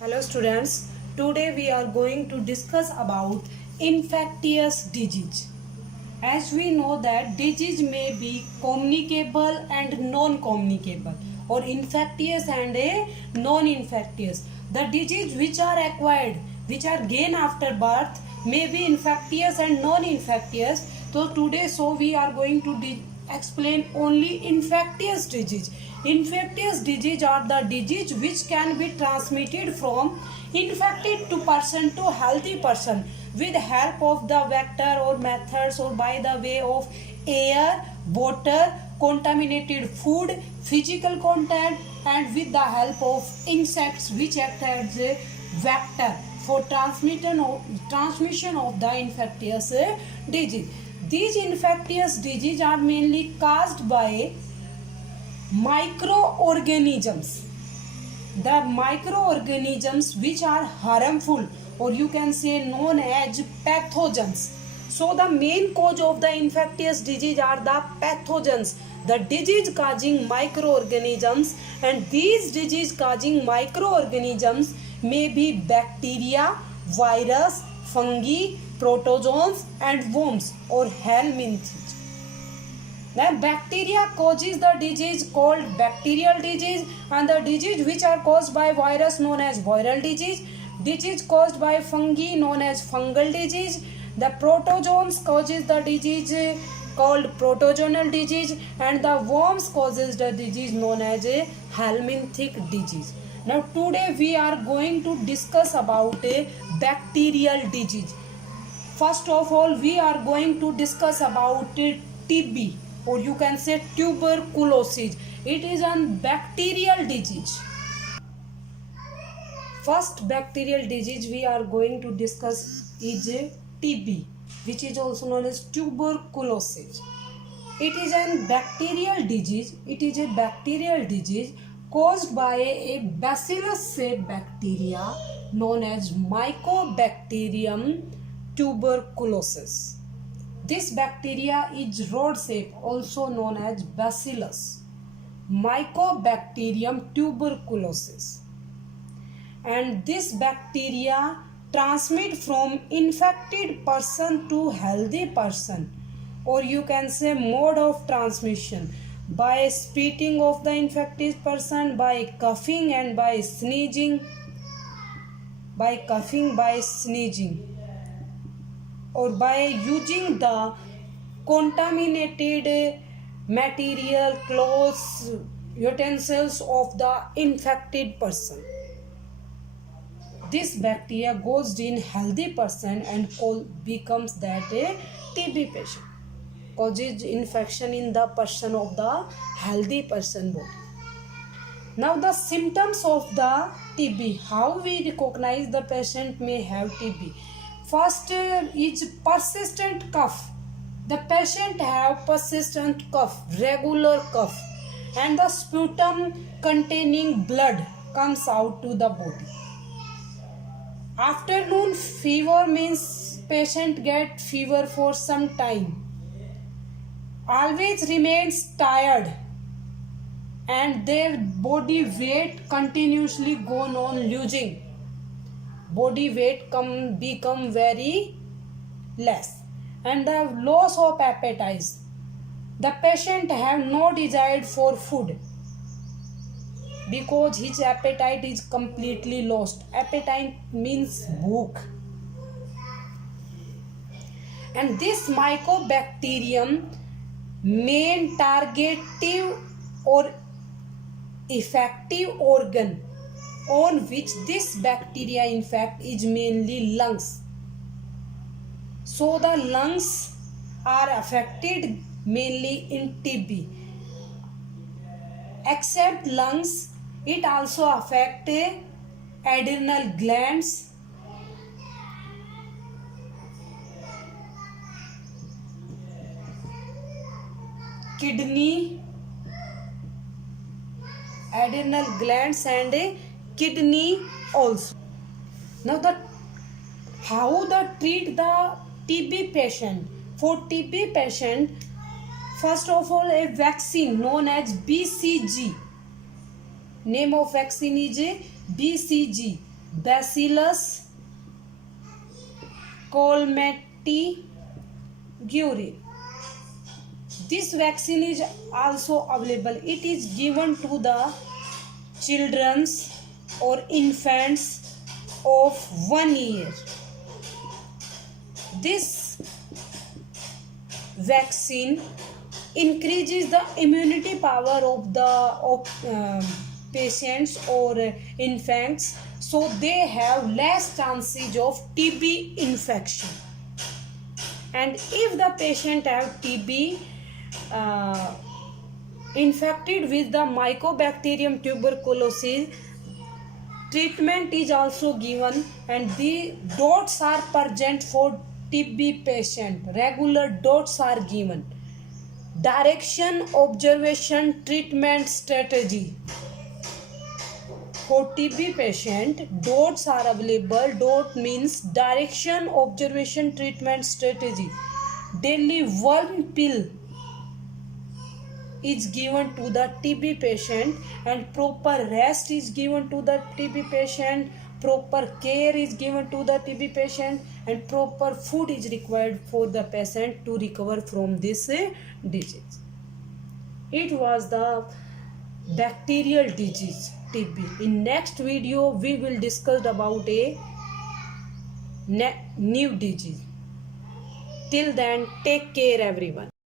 Hello students, today we are going to discuss about infectious disease. As we know that disease may be communicable and non-communicable or infectious and a non-infectious. The disease which are acquired, which are gained after birth may be infectious and non-infectious. So we are going to explain only infectious disease. Infectious disease are the disease which can be transmitted from infected to person to healthy person with help of the vector or methods or by the way of air, water, contaminated food, physical contact, and with the help of insects which act as a vector for transmission of the infectious disease. These infectious diseases are mainly caused by microorganisms. The microorganisms which are harmful, or you can say known as pathogens. So the main cause of the infectious disease are the pathogens, the disease causing microorganisms, and these disease causing microorganisms may be bacteria, virus, fungi, protozoans and worms or helminthes. Now, bacteria causes the disease called bacterial disease, and the disease which are caused by virus known as viral disease. Disease caused by fungi known as fungal disease. The protozoans causes the disease called protozoal disease, and the worms causes the disease known as a helminthic disease. Now today we are going to discuss about a bacterial disease. First of all, we are going to discuss about TB, or you can say tuberculosis. It is a bacterial disease. First bacterial disease we are going to discuss is TB, which is also known as tuberculosis. It is a bacterial disease. It is a bacterial disease caused by a bacillus-shaped bacteria known as Mycobacterium tuberculosis. This bacteria is rod-shaped, also known as Bacillus Mycobacterium tuberculosis, and this bacteria transmit from infected person to healthy person, or you can say mode of transmission by spitting of the infected person, by coughing and by sneezing, or by using the contaminated material, clothes, utensils of the infected person. This bacteria goes in healthy person and becomes that a TB patient, causes infection in the person of the healthy person body. Now the symptoms of the TB, how we recognize the patient may have TB. First is persistent cough. The patient have persistent cough, regular cough, and the sputum containing blood comes out to the body. Afternoon fever means patient get fever for some time. Always remains tired, and their body weight continuously go on losing. Body weight become very less, and the loss of appetite. The patient have no desire for food because his appetite is completely lost. Appetite means bhook. And this Mycobacterium main targetive or effective organ on which this bacteria infect is mainly lungs. So the lungs are affected mainly in TB. Except lungs, it also affects adrenal glands, kidney, adrenal glands and kidney also. Now how the treat the TB patient? For TB patient, first of all, a vaccine known as BCG. Name of vaccine is BCG. Bacillus calmette-guerin. This vaccine is also available. It is given to the children's or infants of 1 year. This vaccine increases the immunity power of the patients or infants, so they have less chances of TB infection. And if the patient have TB infected with the Mycobacterium tuberculosis, treatment is also given, and the doses are present for TB patient. Regular doses are given. Direction, observation, treatment strategy. For TB patient, doses are available. Dose means direction, observation, treatment strategy. Daily 1 pill is given to the TB patient, and proper rest is given to the TB patient, proper care is given to the TB patient, and proper food is required for the patient to recover from this disease. It was the bacterial disease TB. In next video we will discuss about a new disease. Till then, take care everyone.